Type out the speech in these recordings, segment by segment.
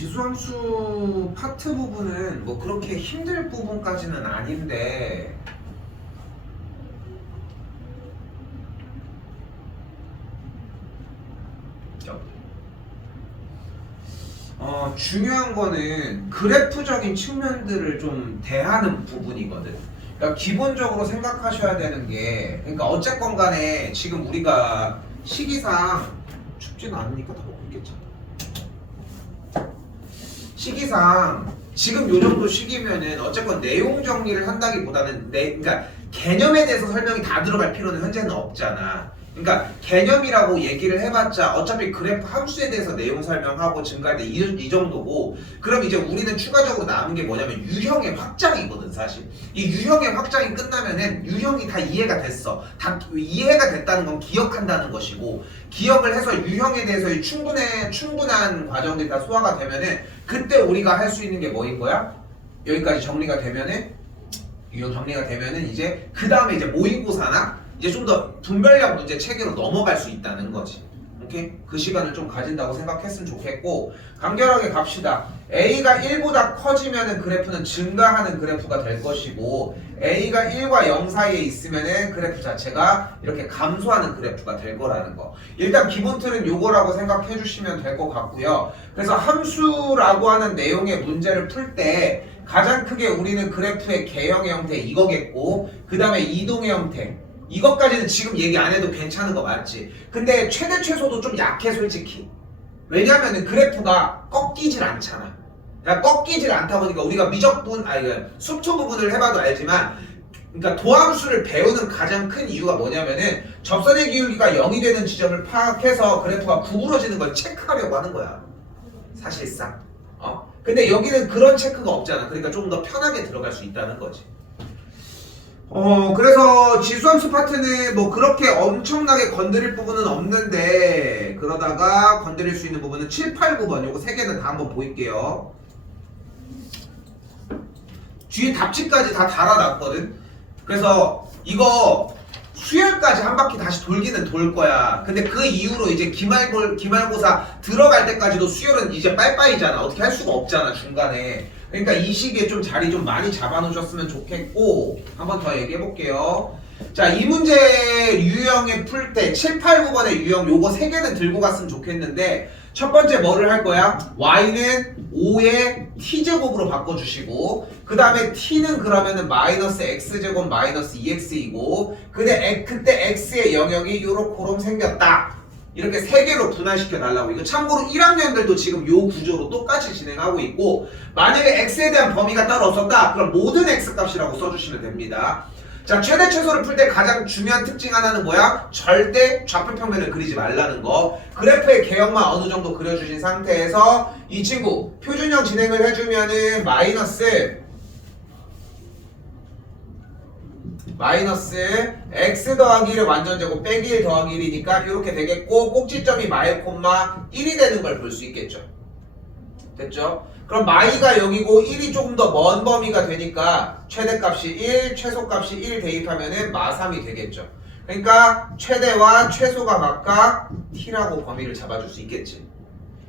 지수함수 파트 부분은 뭐 그렇게 힘들 부분까지는 아닌데 중요한 거는 그래프적인 측면들을 좀 대하는 부분이거든. 그러니까 기본적으로 생각하셔야 되는 게, 그러니까 어쨌건 간에 지금 우리가 시기상 춥지는 않으니까 다 먹고 있겠지. 시기상 지금 요 정도 시기면은 어쨌건 내용 정리를 한다기보다는 그러니까 개념에 대해서 설명이 다 들어갈 필요는 현재는 없잖아. 그러니까 개념이라고 얘기를 해봤자 어차피 그래프 함수에 대해서 내용 설명하고 증가할 때 이 정도고, 그럼 이제 우리는 추가적으로 남은 게 뭐냐면 유형의 확장이거든. 사실 이 유형의 확장이 끝나면은 유형이 다 이해가 됐어. 다 이해가 됐다는 건 기억한다는 것이고, 기억을 해서 유형에 대해서 충분한 과정들이 다 소화가 되면은 그때 우리가 할 수 있는 게 뭐인 거야? 여기까지 정리가 되면은, 유형 정리가 되면은 이제 그 다음에 이제 모의고사나 이제 좀 더 분별력 문제 체계로 넘어갈 수 있다는 거지. 오케이? 그 시간을 좀 가진다고 생각했으면 좋겠고, 간결하게 갑시다. A가 1보다 커지면은 그래프는 증가하는 그래프가 될 것이고, A가 1과 0 사이에 있으면은 그래프 자체가 이렇게 감소하는 그래프가 될 거라는 거. 일단 기본 틀은 요거라고 생각해 주시면 될 것 같고요. 그래서 함수라고 하는 내용의 문제를 풀 때 가장 크게 우리는 그래프의 개형의 형태 이거겠고, 그 다음에 이동의 형태, 이것까지는 지금 얘기 안 해도 괜찮은 거 맞지? 근데 최대 최소도 좀 약해 솔직히. 왜냐면은 그래프가 꺾이질 않잖아. 그러니까 꺾이질 않다 보니까 우리가 수투 부분을 해봐도 알지만, 그러니까 도함수를 배우는 가장 큰 이유가 뭐냐면은 접선의 기울기가 0이 되는 지점을 파악해서 그래프가 구부러지는 걸 체크하려고 하는 거야. 사실상. 근데 여기는 그런 체크가 없잖아. 그러니까 좀 더 편하게 들어갈 수 있다는 거지. 그래서 지수함수 파트는 뭐 그렇게 엄청나게 건드릴 부분은 없는데, 그러다가 건드릴 수 있는 부분은 7, 8, 9번 요거 세 개는 다 한번 보일게요. 뒤에 답지까지 다 달아놨거든. 그래서 이거 수열까지 한 바퀴 다시 돌기는 돌 거야. 근데 그 이후로 이제 기말고사 들어갈 때까지도 수열은 이제 빠이빠이잖아. 어떻게 할 수가 없잖아 중간에. 그러니까 이 시기에 좀 자리 좀 많이 잡아놓으셨으면 좋겠고, 한 번 더 얘기해 볼게요. 자, 이 문제 유형에 풀 때 7, 8, 9번의 유형 요거 세 개는 들고 갔으면 좋겠는데, 첫 번째 뭐를 할 거야? y는 5의 t제곱으로 바꿔주시고, 그 다음에 t는 그러면은 마이너스 x제곱 마이너스 2x이고, 그때 x의 영역이 요렇게 생겼다. 이렇게 세 개로 분할시켜 달라고. 이거 참고로 1학년들도 지금 요 구조로 똑같이 진행하고 있고, 만약에 x에 대한 범위가 따로 없었다, 그럼 모든 x 값이라고 써주시면 됩니다. 자, 최대 최소를 풀 때 가장 중요한 특징 하나는 뭐야? 절대 좌표 평면을 그리지 말라는 거. 그래프의 개형만 어느 정도 그려주신 상태에서 이 친구 표준형 진행을 해주면은 마이너스 x 더하기 1의 완전제곱 빼기 1 더하기 1이니까 이렇게 되겠고, 꼭지점이 마이 콤마 1이 되는 걸 볼 수 있겠죠. 됐죠? 그럼 마이가 여기고 1이 조금 더 먼 범위가 되니까 최대값이 1, 최소값이 1 대입하면은 마3이 되겠죠. 그러니까 최대와 최소가 각각 t라고 범위를 잡아줄 수 있겠지.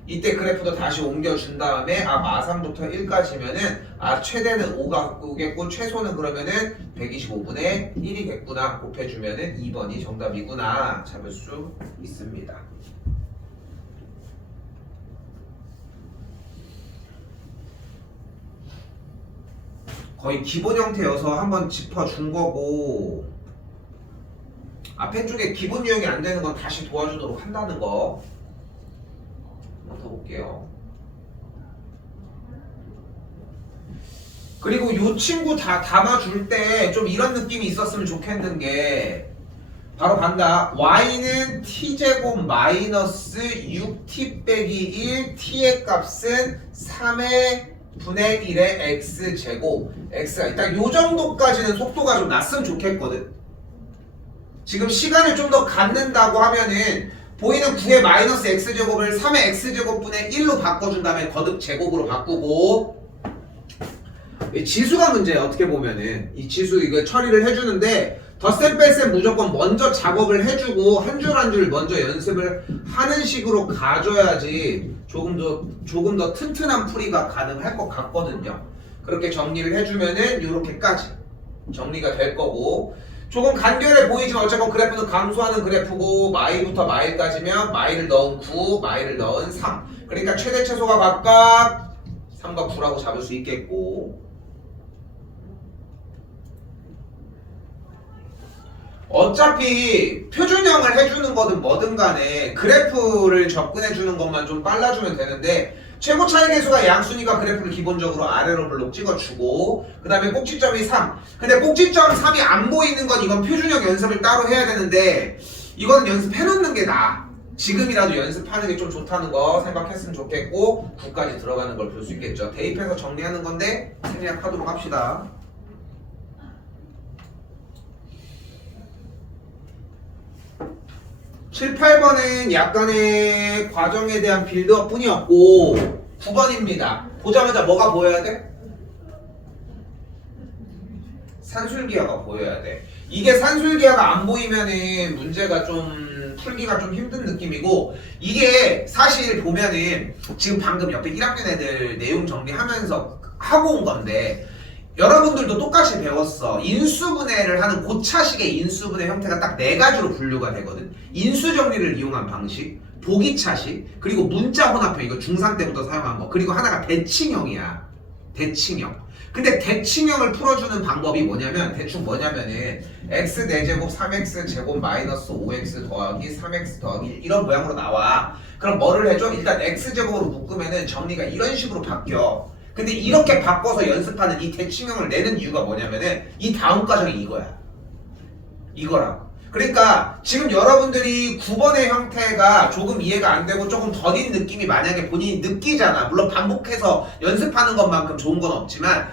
이때 그래프도 다시 옮겨준 다음에 마3부터 1까지면은 최대는 5가 오겠고 최소는 그러면은 125분의 1이겠구나 곱해주면은 2번이 정답이구나 잡을 수 있습니다. 거의 기본 형태여서 한번 짚어준 거고, 앞에 쪽에 기본 유형이 안 되는 건 다시 도와주도록 한다는 거. 한번 더 볼게요. 그리고 요 친구 다 담아줄 때 좀 이런 느낌이 있었으면 좋겠는 게, 바로 간다. y는 t제곱 마이너스 6t 빼기 1, t의 값은 3의 분의 1의 x제곱, x가 일단 요 정도까지는 속도가 좀 났으면 좋겠거든. 지금 시간을 좀 더 갖는다고 하면은 보이는 9의 마이너스 x제곱을 3의 x제곱분의 1로 바꿔준 다음에 거듭 제곱으로 바꾸고, 지수가 문제야. 어떻게 보면은 이 지수 이거 처리를 해주는데 덧셈 뺄셈 무조건 먼저 작업을 해주고 한 줄 한 줄 먼저 연습을 하는 식으로 가져야지 조금 더 튼튼한 풀이가 가능할 것 같거든요. 그렇게 정리를 해주면은 요렇게까지 정리가 될 거고, 조금 간결해 보이지만 어쨌건 그래프는 감소하는 그래프고, 마일부터 마일까지면 마일을 넣은 9, 마일을 넣은 3. 그러니까 최대 최소가 각각 3과 9라고 잡을 수 있겠고, 어차피 표준형을 해주는 거든 뭐든 간에 그래프를 접근해주는 것만 좀 빨라주면 되는데, 최고 차이 계수가 양수니까 그래프를 기본적으로 아래로 블록 찍어주고, 그 다음에 꼭지점이 3. 근데 꼭지점 3이 안 보이는 건 이건 표준형 연습을 따로 해야 되는데, 이거는 연습해놓는 게 나아. 지금이라도 연습하는 게 좀 좋다는 거 생각했으면 좋겠고, 9까지 들어가는 걸 볼 수 있겠죠. 대입해서 정리하는 건데 생략하도록 합시다. (7, 8번은) 약간의 과정에 대한 빌드업 뿐이었고, 9번입니다. 보자마자 뭐가 보여야 돼? 산술기하가 보여야 돼. 이게 산술기하가 안 보이면은 문제가 좀 풀기가 좀 힘든 느낌이고, 이게 사실 보면은 지금 방금 옆에 1학년 애들 내용 정리하면서 하고 온 건데, 여러분들도 똑같이 배웠어. 인수분해를 하는 고차식의 인수분해 형태가 딱 4가지로 분류가 되거든. 인수정리를 이용한 방식, 보기차식, 그리고 문자혼합형, 이거 중3 때부터 사용한 거, 그리고 하나가 대칭형이야. 대칭형. 근데 대칭형을 풀어주는 방법이 뭐냐면, 대충 뭐냐면은 x 4제곱 3x 제곱 마이너스 5x 더하기 3x 더하기 1 이런 모양으로 나와. 그럼 뭐를 해줘? 일단 x제곱으로 묶으면은 정리가 이런 식으로 바뀌어. 근데 이렇게 바꿔서 연습하는 이 대칭형을 내는 이유가 뭐냐면은 이 다음 과정이 이거야. 이거라고. 그러니까 지금 여러분들이 9번의 형태가 조금 이해가 안 되고 조금 더딘 느낌이 만약에 본인이 느끼잖아. 물론 반복해서 연습하는 것만큼 좋은 건 없지만,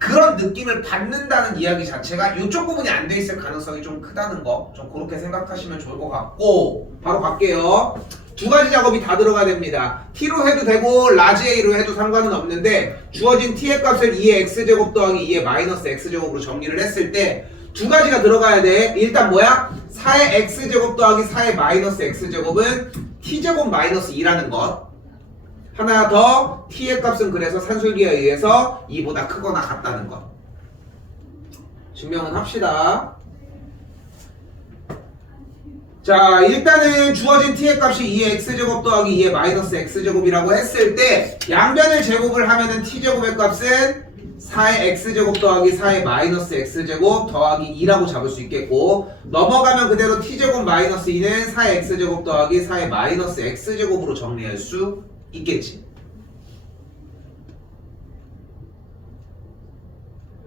그런 느낌을 받는다는 이야기 자체가 이쪽 부분이 안 돼 있을 가능성이 좀 크다는 거, 좀 그렇게 생각하시면 좋을 것 같고, 바로 갈게요. 2가지 작업이 다 들어가야 됩니다. t로 해도 되고 라지 a로 해도 상관은 없는데, 주어진 t의 값을 2의 x제곱 더하기 2의 마이너스 x제곱으로 정리를 했을 때 2가지가 들어가야 돼. 일단 뭐야? 4의 x제곱 더하기 4의 마이너스 x제곱은 t제곱 마이너스 2라는 것. 하나 더, t의 값은 그래서 산술기에 의해서 2보다 크거나 같다는 것. 증명은 합시다. 자, 일단은 주어진 t의 값이 2의 x제곱 더하기 2의 마이너스 x제곱이라고 했을 때, 양변을 제곱을 하면은 t제곱의 값은 4의 x제곱 더하기 4의 마이너스 x제곱 더하기 2라고 잡을 수 있겠고, 넘어가면 그대로 t제곱 마이너스 2는 4의 x제곱 더하기 4의 마이너스 x제곱으로 정리할 수 있겠지.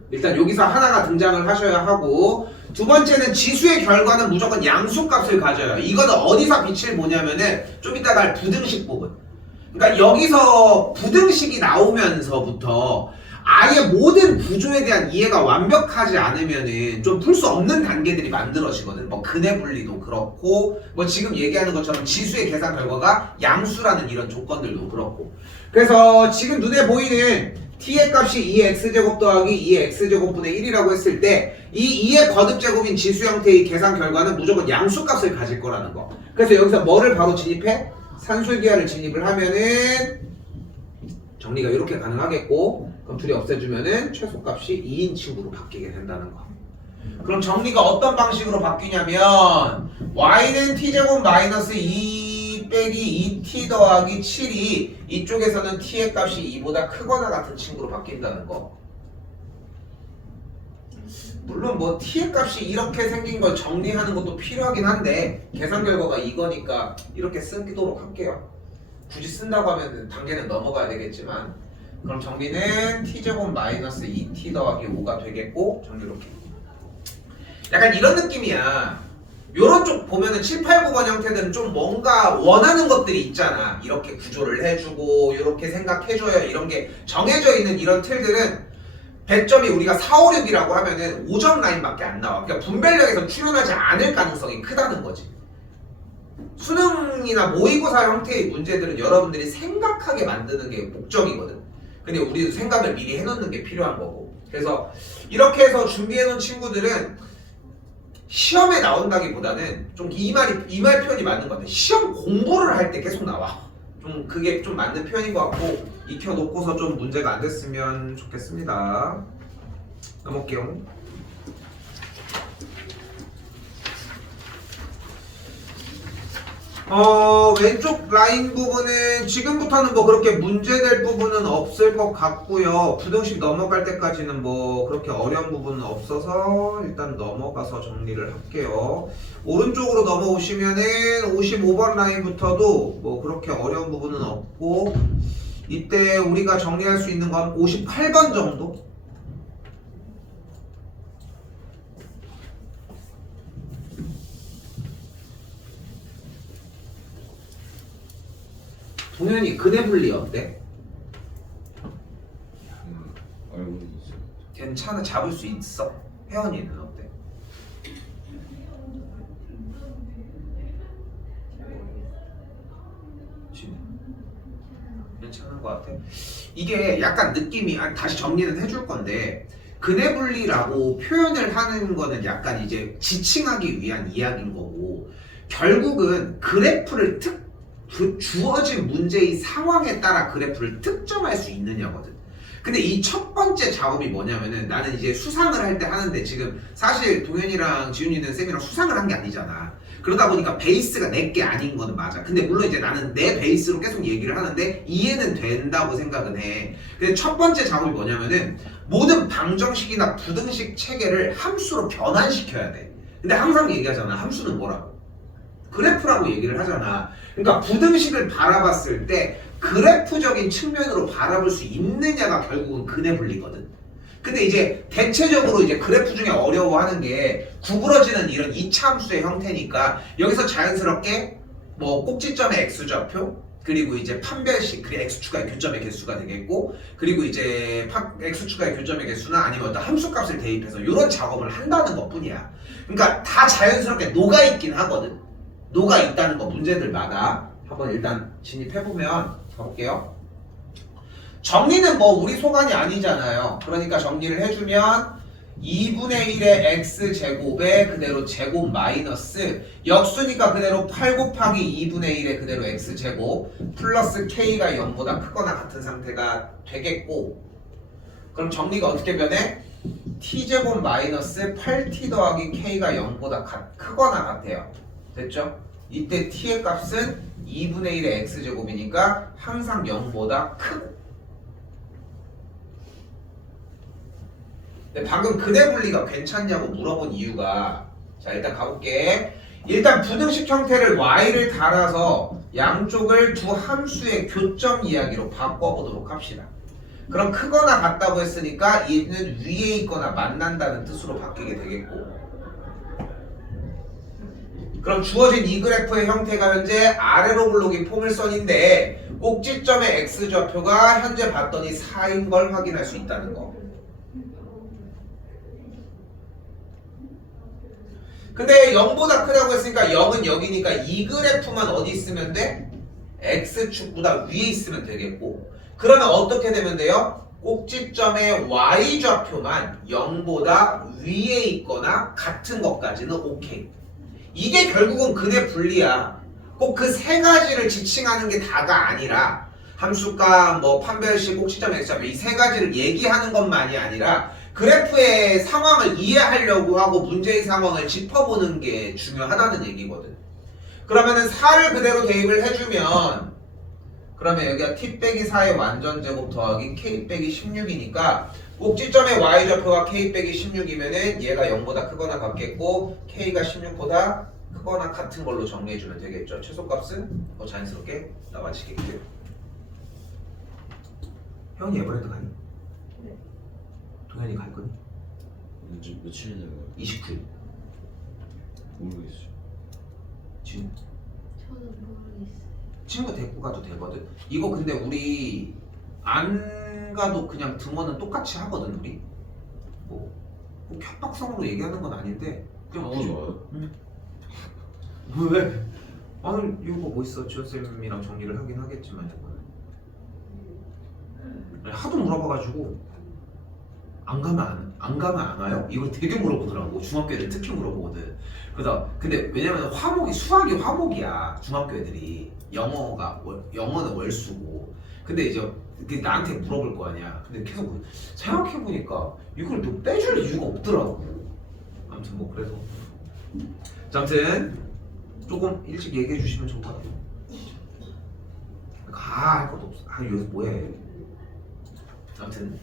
일단 여기서 하나가 등장을 하셔야 하고, 두 번째는 지수의 결과는 무조건 양수값을 가져요. 이거는 어디서 빛을 보냐면은 좀 이따가 할 부등식 부분. 그러니까 여기서 부등식이 나오면서부터 아예 모든 구조에 대한 이해가 완벽하지 않으면은 좀 풀 수 없는 단계들이 만들어지거든. 뭐 근해 분리도 그렇고, 뭐 지금 얘기하는 것처럼 지수의 계산 결과가 양수라는 이런 조건들도 그렇고. 그래서 지금 눈에 보이는 t의 값이 2의 x제곱 더하기 2의 x제곱분의 1이라고 했을 때, 이 2의 거듭제곱인 지수 형태의 계산 결과는 무조건 양수값을 가질 거라는 거. 그래서 여기서 뭐를 바로 진입해? 산술기하를 진입을 하면은 정리가 이렇게 가능하겠고, 그럼 둘이 없애주면은 최소값이 2인 친구로 바뀌게 된다는 거. 그럼 정리가 어떤 방식으로 바뀌냐면, y는 t제곱 마이너스 2 빼기 2t 더하기 7이 이쪽에서는 t의 값이 2보다 크거나 같은 친구로 바뀐다는 거. 물론 뭐 t의 값이 이렇게 생긴 걸 정리하는 것도 필요하긴 한데, 계산 결과가 이거니까 이렇게 쓰도록 할게요. 굳이 쓴다고 하면 단계는 넘어가야 되겠지만, 그럼 정리는 t제곱 마이너스 2t 더하기 5가 되겠고, 정리 이렇게. 약간 이런 느낌이야. 요런 쪽 보면은 7, 8, 9번 형태들은 좀 뭔가 원하는 것들이 있잖아. 이렇게 구조를 해주고, 이렇게 생각해줘요. 이런 게 정해져 있는 이런 틀들은 100점이 우리가 4, 5, 6이라고 하면은 5점 라인밖에 안 나와. 그러니까 분별력에서 출현하지 않을 가능성이 크다는 거지. 수능이나 모의고사 형태의 문제들은 여러분들이 생각하게 만드는 게 목적이거든. 근데 우리도 생각을 미리 해놓는 게 필요한 거고. 그래서 이렇게 해서 준비해놓은 친구들은 시험에 나온다기보다는 좀 이 말 표현이 맞는 것 같아. 시험 공부를 할 때 계속 나와. 좀 그게 좀 맞는 표현인 것 같고 익혀놓고서 좀 문제가 안 됐으면 좋겠습니다. 넘어갈게요. 왼쪽 라인 부분은 지금부터는 뭐 그렇게 문제될 부분은 없을 것 같고요. 부등식 넘어갈 때까지는 뭐 그렇게 어려운 부분은 없어서 일단 넘어가서 정리를 할게요. 오른쪽으로 넘어오시면은 55번 라인부터도 뭐 그렇게 어려운 부분은 없고 이때 우리가 정리할 수 있는 건 58번 정도? 동현이 근해 분리 어때? 알고 있어. 괜찮아? 잡을 수 있어? 혜원이는 어때? 지금 괜찮은 것 같아. 이게 약간 느낌이 다시 정리는 해줄 건데 근해 분리라고 표현을 하는 거는 약간 이제 지칭하기 위한 이야기인 거고 결국은 그래프를 주어진 문제의 상황에 따라 그래프를 특정할 수 있느냐거든. 근데 이 첫 번째 작업이 뭐냐면은 나는 이제 수상을 할 때 하는데 지금 사실 동현이랑 지훈이는 쌤이랑 수상을 한 게 아니잖아. 그러다 보니까 베이스가 내게 아닌 거는 맞아. 근데 물론 이제 나는 내 베이스로 계속 얘기를 하는데 이해는 된다고 생각은 해. 근데 첫 번째 작업이 뭐냐면은 모든 방정식이나 부등식 체계를 함수로 변환시켜야 돼. 근데 항상 얘기하잖아. 함수는 뭐라고? 그래프라고 얘기를 하잖아. 그러니까 부등식을 바라봤을 때 그래프적인 측면으로 바라볼 수 있느냐가 결국은 근해 분리거든. 근데 이제 대체적으로 이제 그래프 중에 어려워하는 게 구부러지는 이런 이차함수의 형태니까 여기서 자연스럽게 뭐 꼭지점의 x좌표 그리고 이제 판별식 그 x축의 교점의 개수가 되겠고 그리고 이제 x축의 교점의 개수나 아니면 어떤 함수값을 대입해서 이런 작업을 한다는 것 뿐이야. 그러니까 다 자연스럽게 녹아있긴 하거든. 녹아 있다는 거 문제들마다 한번 일단 진입해보면 가볼게요. 정리는 뭐 우리 소관이 아니잖아요. 그러니까 정리를 해주면 2분의 1의 x제곱에 그대로 제곱 마이너스 역수니까 그대로 8 곱하기 2분의 1의 그대로 x제곱 플러스 k가 0보다 크거나 같은 상태가 되겠고 그럼 정리가 어떻게 변해? t제곱 마이너스 8t 더하기 k가 0보다 크거나 같아요. 됐죠? 이때 t의 값은 2분의 1의 x제곱이니까 항상 0보다 크고 근데 방금 근해 분리가 괜찮냐고 물어본 이유가 자 일단 가볼게. 일단 부등식 형태를 y를 달아서 양쪽을 두 함수의 교점 이야기로 바꿔보도록 합시다. 그럼 크거나 같다고 했으니까 얘는 위에 있거나 만난다는 뜻으로 바뀌게 되겠고 그럼 주어진 이 그래프의 형태가 현재 아래로 굴러긴 포물선인데 꼭지점의 x좌표가 현재 봤더니 4인 걸 확인할 수 있다는 거. 근데 0보다 크다고 했으니까 0은 여기니까 이 그래프만 어디 있으면 돼? x축보다 위에 있으면 되겠고 그러면 어떻게 되면 돼요? 꼭지점의 y좌표만 0보다 위에 있거나 같은 것까지는 오케이. 이게 결국은 근해 분리야. 꼭 그 세 가지를 지칭하는 게 다가 아니라 함수값, 뭐 판별식, 꼭지점, x좌표 이 세 가지를 얘기하는 것만이 아니라 그래프의 상황을 이해하려고 하고 문제의 상황을 짚어보는 게 중요하다는 얘기거든. 그러면은 4를 그대로 대입을 해주면 그러면 여기가 t 빼기 4의 완전제곱 더하기 k 빼기 16이니까 꼭지점의 y좌표가 k 빼기 16이면은 얘가 0보다 크거나 같겠고 k가 16보다 크거나 같은 걸로 정리해주면 되겠죠. 최소값은 더 자연스럽게 나와지겠고요. 형이 에버랜드 가니? 네. 동현이 갈 거니? 며칠이나 29일. 모르겠어요. 지금 저도 모르겠어요. 친구 데리고 가도 되거든. 이거 근데 우리 안 가도 그냥 등원은 똑같이 하거든 우리. 뭐 꼭 협박성으로 얘기하는 건 아닌데 그냥 하고 좋아요? 응. 왜? 아니 이거 뭐 있어 지호쌤이랑 정리를 하긴 하겠지만 이거는 하도 물어봐가지고 안 가면 안 와요? 이걸 되게 물어보더라고. 중학교 애들 특히 물어보거든. 그래서 근데 왜냐면 수학이 화목이야. 중학교 애들이 영어는 월수고. 근데 이제 나한테 물어볼 거 아니야. 근데 계속 생각해 보니까 이걸 또 빼줄 이유가 없더라고. 아무튼 뭐 그래서 아무튼 조금 일찍 얘기해 주시면 좋을 것 같아요. 할 것도 없어. 여기서 뭐해? 아무튼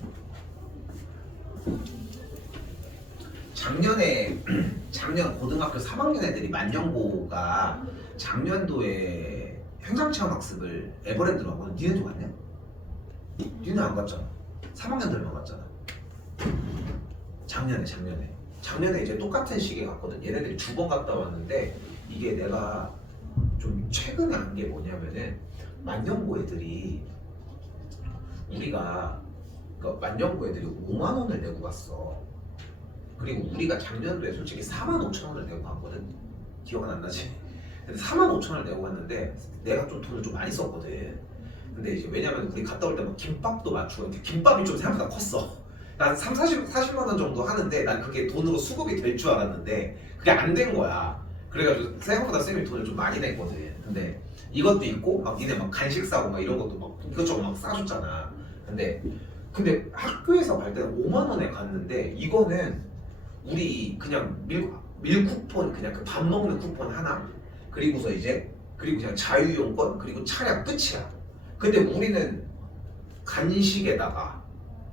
작년 고등학교 3학년 애들이 만년고가 작년도에 현장체험 학습을 에버랜드로 하거든. 니네도 갔냐? 니네 안 갔잖아. 3학년들만 갔잖아. 작년에 이제 똑같은 시기에 갔거든. 얘네들이 2번 갔다 왔는데 이게 내가 좀 최근에 안 게 뭐냐면은 만년고 애들이 만년고 애들이 5만 원을 내고 갔어. 그리고 우리가 작년도에 솔직히 4만 5천 원을 내고 갔거든. 기억은 안 나지? 근데 4만 5천 원을 내고 갔는데 내가 좀 돈을 좀 많이 썼거든. 근데 이제 왜냐면 우리 갔다 올 때 막 김밥도 맞추고 근데 김밥이 좀 생각보다 컸어. 난 40만 원 정도 하는데 난 그게 돈으로 수급이 될 줄 알았는데 그게 안 된 거야. 그래가지고 생각보다 쌤이 돈을 좀 많이 냈거든. 근데 이것도 있고 막 니네 막 간식 사고 막 이런 것도 막 이것저것 막 싸줬잖아. 근데 학교에서 갈 때는 5만 원에 갔는데 이거는 우리 그냥 밀쿠폰 그냥 그 밥 먹는 쿠폰 하나 그리고 그냥 자유용권 그리고 차량 끝이야. 근데 우리는 간식에다가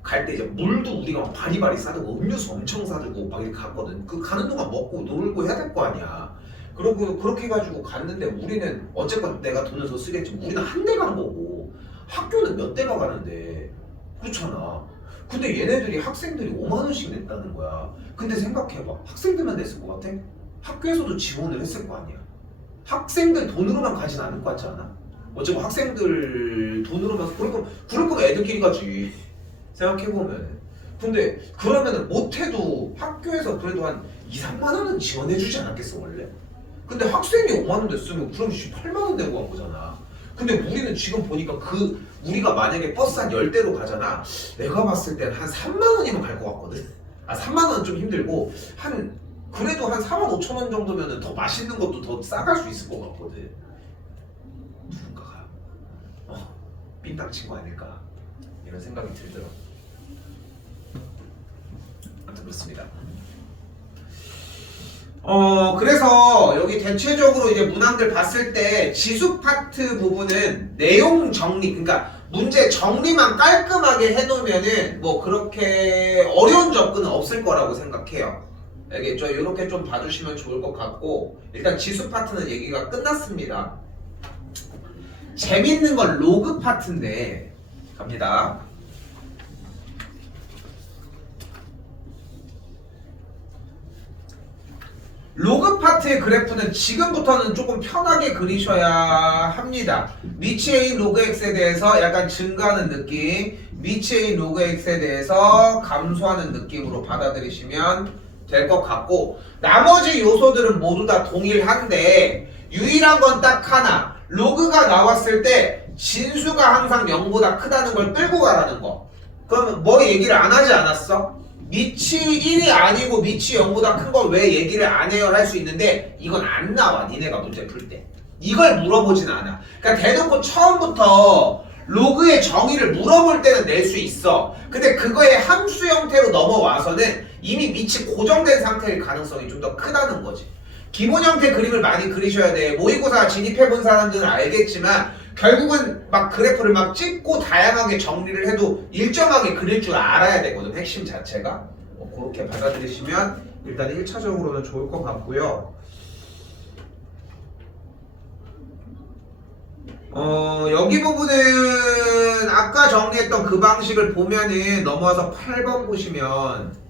갈 때 이제 물도 우리가 막 바리바리 싸들고 음료수 엄청 싸들고 막 이렇게 갔거든. 그 가는 동안 먹고 놀고 해야 될 거 아니야. 그러고 그렇게 해가지고 갔는데 우리는 어쨌건 내가 돈을 더 쓰겠지만 우리는 한 대 간 거고 학교는 몇 대가 가는데 그렇잖아. 근데 얘네들이 학생들이 5만 원씩 냈다는 거야. 근데 생각해봐. 학생들만 냈을 것 같아? 학교에서도 지원을 했을 거 아니야. 학생들 돈으로만 가진 않을 것 같지 않아? 어차피 학생들 돈으로만 그럴 거면 애들끼리 가지. 생각해보면. 근데 그러면은 못해도 학교에서 그래도 한 2, 3만 원은 지원해주지 않았겠어 원래? 근데 학생이 5만 원 냈으면 그럼 18만 원 내고 간 거잖아. 근데 우리는 지금 보니까 우리가 만약에 버스 한 10대로 가잖아. 내가 봤을 때는 한 3만 원이면 갈 것 같거든. 3만 원은 좀 힘들고 그래도 한 4만 5천 원 정도면은 더 맛있는 것도 더 싸갈 수 있을 것 같거든. 누군가가 삥땅 친 거 아닐까 이런 생각이 들더라고. 아무튼 그렇습니다. 그래서 여기 대체적으로 이제 문항들 봤을 때 지수 파트 부분은 내용 정리, 그러니까 문제 정리만 깔끔하게 해놓으면은 뭐 그렇게 어려운 접근은 없을 거라고 생각해요. 알겠죠? 이렇게 좀 봐주시면 좋을 것 같고 일단 지수 파트는 얘기가 끝났습니다. 재밌는 건 로그 파트인데 갑니다. 로그 파트의 그래프는 지금부터는 조금 편하게 그리셔야 합니다. 미치에인 로그 x에 대해서 약간 증가하는 느낌, 미치에인 로그 x에 대해서 감소하는 느낌으로 받아들이시면 될 것 같고 나머지 요소들은 모두 다 동일한데 유일한 건 딱 하나, 로그가 나왔을 때 진수가 항상 0보다 크다는 걸 끌고 가라는 거. 그러면 뭐 얘기를 안 하지 않았어? 미치 1이 아니고 미치 0보다 큰 걸 왜 얘기를 안 해요 할 수 있는데 이건 안 나와. 니네가 문제 풀 때 이걸 물어보진 않아. 그러니까 대놓고 처음부터 로그의 정의를 물어볼 때는 낼 수 있어. 근데 그거의 함수 형태로 넘어와서는 이미 미치 고정된 상태일 가능성이 좀 더 크다는 거지. 기본 형태 그림을 많이 그리셔야 돼. 모의고사 진입해본 사람들은 알겠지만 결국은 막 그래프를 막 찍고 다양하게 정리를 해도 일정하게 그릴 줄 알아야 되거든. 핵심 자체가. 그렇게 받아들이시면 일단 1차적으로는 좋을 것 같고요. 여기 부분은 아까 정리했던 그 방식을 보면은 넘어와서 8번 보시면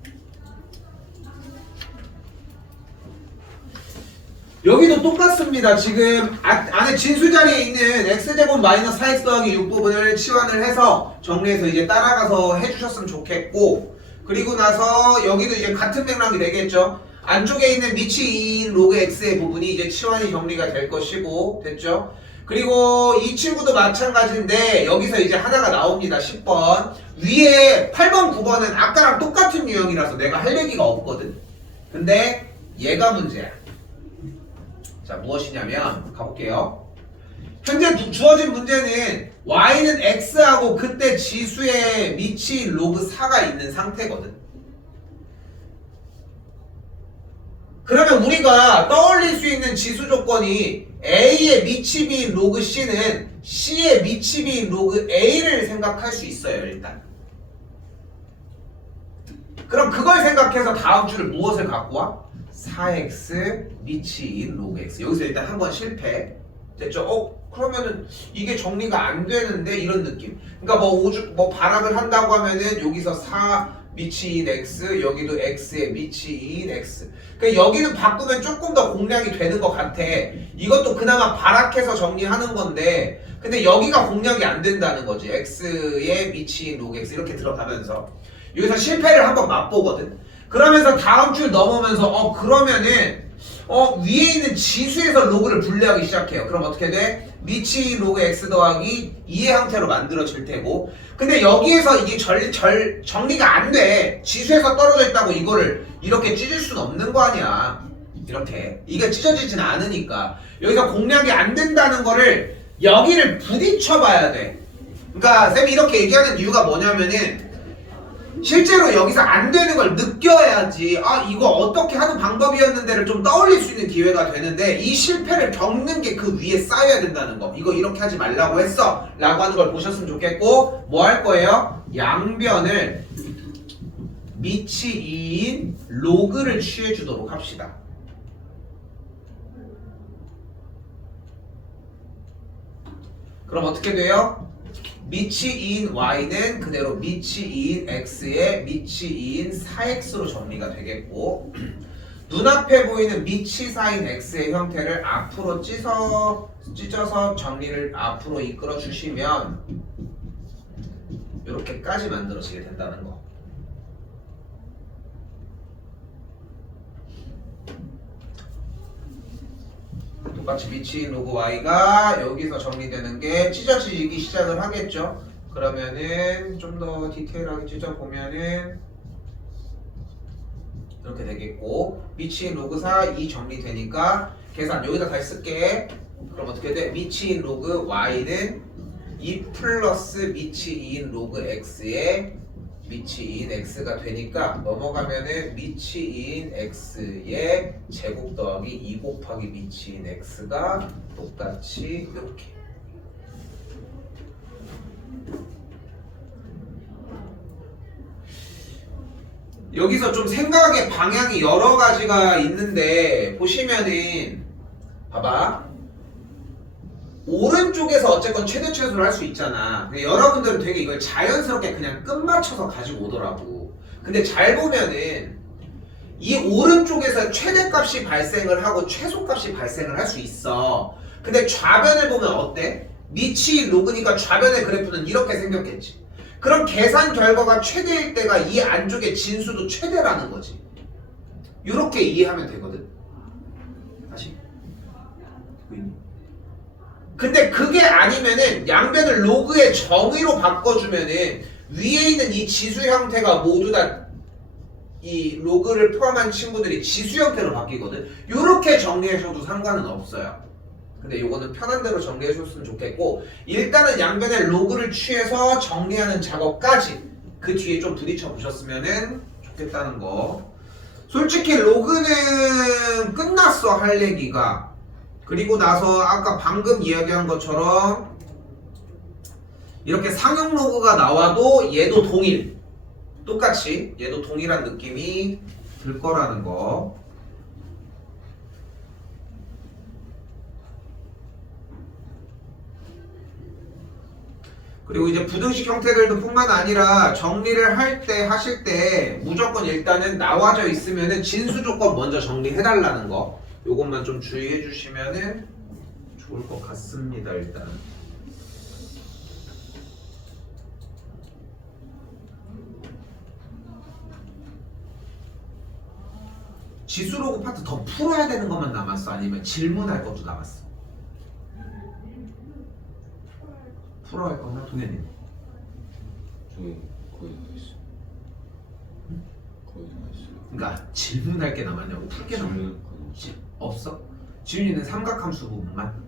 여기도 똑같습니다. 지금 안에 진수 자리에 있는 x제곱 마이너스 4x 더하기 6 부분을 치환을 해서 정리해서 이제 따라가서 해주셨으면 좋겠고 그리고 나서 여기도 이제 같은 맥락이 되겠죠. 안쪽에 있는 미치 2인 로그 x의 부분이 이제 치환이 정리가 될 것이고 됐죠. 그리고 이 친구도 마찬가지인데 여기서 이제 하나가 나옵니다. 10번 위에 8번 9번은 아까랑 똑같은 유형이라서 내가 할 얘기가 없거든. 근데 얘가 문제야. 자, 무엇이냐면 가볼게요. 현재 주어진 문제는 y는 x하고 그때 지수에 미치인 로그 4가 있는 상태거든. 그러면 우리가 떠올릴 수 있는 지수 조건이 a의 미치비인 로그 c는 c의 미치비인 로그 a를 생각할 수 있어요. 일단 그럼 그걸 생각해서 다음 줄을 무엇을 갖고 와? 4x 미치인 로그 x. 여기서 일단 한번 실패. 됐죠? 그러면은 이게 정리가 안 되는데 이런 느낌. 그러니까 뭐 발악을 한다고 하면은 여기서 4 미치인 x, 여기도 x의 미치인 x. 그러니까 여기는 바꾸면 조금 더 공략이 되는 것 같아. 이것도 그나마 발악해서 정리하는 건데, 근데 여기가 공략이 안 된다는 거지. x의 미치인 로그 x 이렇게 들어가면서 여기서 실패를 한번 맛보거든. 그러면서 다음 줄 넘으면서 그러면은 위에 있는 지수에서 로그를 분리하기 시작해요. 그럼 어떻게 돼? 미치인 로그 x 더하기 2의 형태로 만들어질 테고, 근데 여기에서 이게 정리가 안 돼. 지수에서 떨어져 있다고 이거를 이렇게 찢을 수는 없는 거 아니야. 이렇게 이게 찢어지진 않으니까 여기서 공략이 안 된다는 거를 여기를 부딪혀 봐야 돼. 그러니까 쌤이 이렇게 얘기하는 이유가 뭐냐면은 실제로 여기서 안 되는 걸 느껴야지 이거 어떻게 하는 방법이었는데를 좀 떠올릴 수 있는 기회가 되는데, 이 실패를 겪는 게 그 위에 쌓여야 된다는 거. 이거 이렇게 하지 말라고 했어 라고 하는 걸 보셨으면 좋겠고, 뭐 할 거예요? 양변을 미치인 로그를 취해 주도록 합시다. 그럼 어떻게 돼요? 미치인 y는 그대로 미치인 x의 미치인 4x로 정리가 되겠고, 눈앞에 보이는 미치사인 x의 형태를 앞으로 찢어서 정리를 앞으로 이끌어 주시면 이렇게까지 만들어지게 된다는 거. 똑같이 미치인 로그 y가 여기서 정리되는 게 찢어지기 시작을 하겠죠. 그러면은 좀 더 디테일하게 찢어보면은 이렇게 되겠고, 미치인 로그 4 2 정리되니까 계산 여기다 다시 쓸게. 그럼 어떻게 돼? 미치인 로그 y는 2 플러스 미치인 로그 x의 미치인 x가 되니까 넘어가면은 미치인 x의 제곱 더하기 2 곱하기 미치인 x가 똑같이 이렇게. 여기서 좀 생각의 방향이 여러 가지가 있는데, 보시면은 봐봐, 오른쪽에서 어쨌건 최대 최소를 할 수 있잖아. 근데 여러분들은 되게 이걸 자연스럽게 그냥 끝맞춰서 가지고 오더라고. 근데 잘 보면은 이 오른쪽에서 최대값이 발생을 하고 최소값이 발생을 할 수 있어. 근데 좌변을 보면 어때? 미치인 로그니까 좌변의 그래프는 이렇게 생겼겠지. 그럼 계산 결과가 최대일 때가 이 안쪽의 진수도 최대라는 거지. 이렇게 이해하면 되거든. 다시. 근데 그게 아니면은 양변을 로그의 정의로 바꿔주면은 위에 있는 이 지수 형태가 모두 다 이 로그를 포함한 친구들이 지수 형태로 바뀌거든. 이렇게 정리하셔도 상관은 없어요. 근데 요거는 편한 대로 정리해 줬으면 좋겠고, 일단은 양변의 로그를 취해서 정리하는 작업까지 그 뒤에 좀 부딪혀 보셨으면 좋겠다는 거. 솔직히 로그는 끝났어, 할 얘기가. 그리고 나서 아까 방금 이야기한 것처럼 이렇게 상형 로그가 나와도 얘도 동일, 똑같이 얘도 동일한 느낌이 들 거라는 거. 그리고 이제 부등식 형태들도 뿐만 아니라 정리를 하실 때 무조건 일단은 나와져 있으면은 진수 조건 먼저 정리해달라는 거. 요것만 좀 주의해 주시면은 좋을 것 같습니다. 일단 지수 로그 파트 더 풀어야 되는 것만 남았어? 아니면 질문할 것도 남았어? 풀어 할 거나 동현이. 저희 거의 다 있어요. 거의 다 있어요. 그러니까 질문할 게 남았냐고 풀 게 남았냐고. 질문 가능. 없어? 지윤이는 삼각함수 부분만.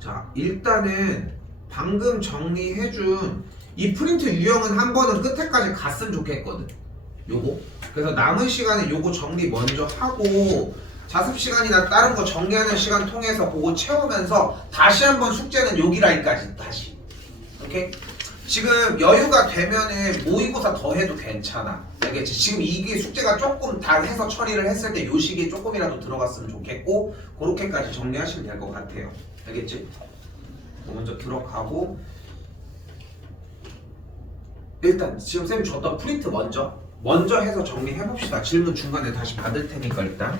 자, 일단은 방금 정리해준 이 프린트 유형은 한 번은 끝에까지 갔으면 좋겠거든. 요거. 그래서 남은 시간에 요거 정리 먼저 하고 자습 시간이나 다른 거 정리하는 시간 통해서 그거 채우면서 다시 한번 숙제는 여기 라인까지 다시. 오케이? 지금 여유가 되면은 모의고사 더 해도 괜찮아. 알겠지? 지금 이게 숙제가 조금 다 해서 처리를 했을 때 요 시기에 조금이라도 들어갔으면 좋겠고 그렇게까지 정리하시면 될 것 같아요. 알겠지? 먼저 들어가고 일단 지금 쌤이 줬던 프린트 먼저 해서 정리해봅시다. 질문 중간에 다시 받을 테니까 일단